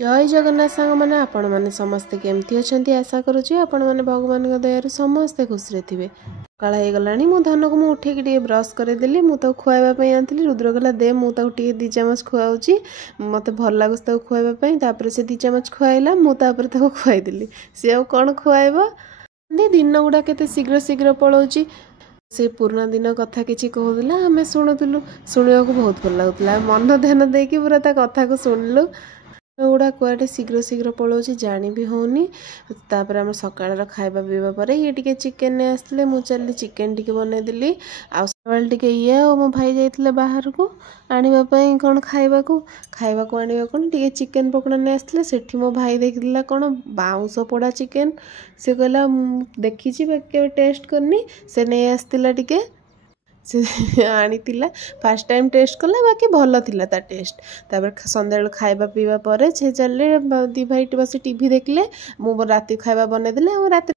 जय जगन्नाथ सांग मैंने आपण मैंने समस्ते केमती अच्छा आशा करुँचे आपण मैंने भगवान दयार समस्ते खुशी थे सकाल हो गला मो धन को मुठे ब्रश करदेली मुझे खुआवाई आनी रुद्र कहला दे मुझे दी चामच खुआऊँगी मत भल लगुच खुआवाई से दी चामच खुआला मुझे खुआईदेली सी आ कौन खुआब दिन गुड़ा के शीघ्र शीघ्र पलाऊँगी से पुराना दिन कथा किसी कहूला आम शुणुलु शुणा बहुत भल लगुला मन ध्यान देकी पूरा कथा को शुणिलु गुड़ा कुआडे शीघ्र शीघ्र पलाऊँगी जानी भी होनी तापर आम सकाळ खाଇବା पीवा पर ये टिके चिकेन ने आसले मु चली चिकेन टिके बनईदेली आल टिके ये और मो भाई जाइए बाहर को आने कौन खावा आने कौन टिके चिकेन पकोड़ा ने आसले सेठी मो भाई देखला कौन बाउंस पोड़ा चिकेन से कहला देखी के टेस्ट करनी से नहीं आसला टिके से आनी फास्ट टाइम टेस्ट कला बाकी भल थिला ता टेस्ट तापर संध्या खाଇବା पीवा पर से चले दी भाई बस टीवी देखले मु राति खाଇବା बनईदेले राति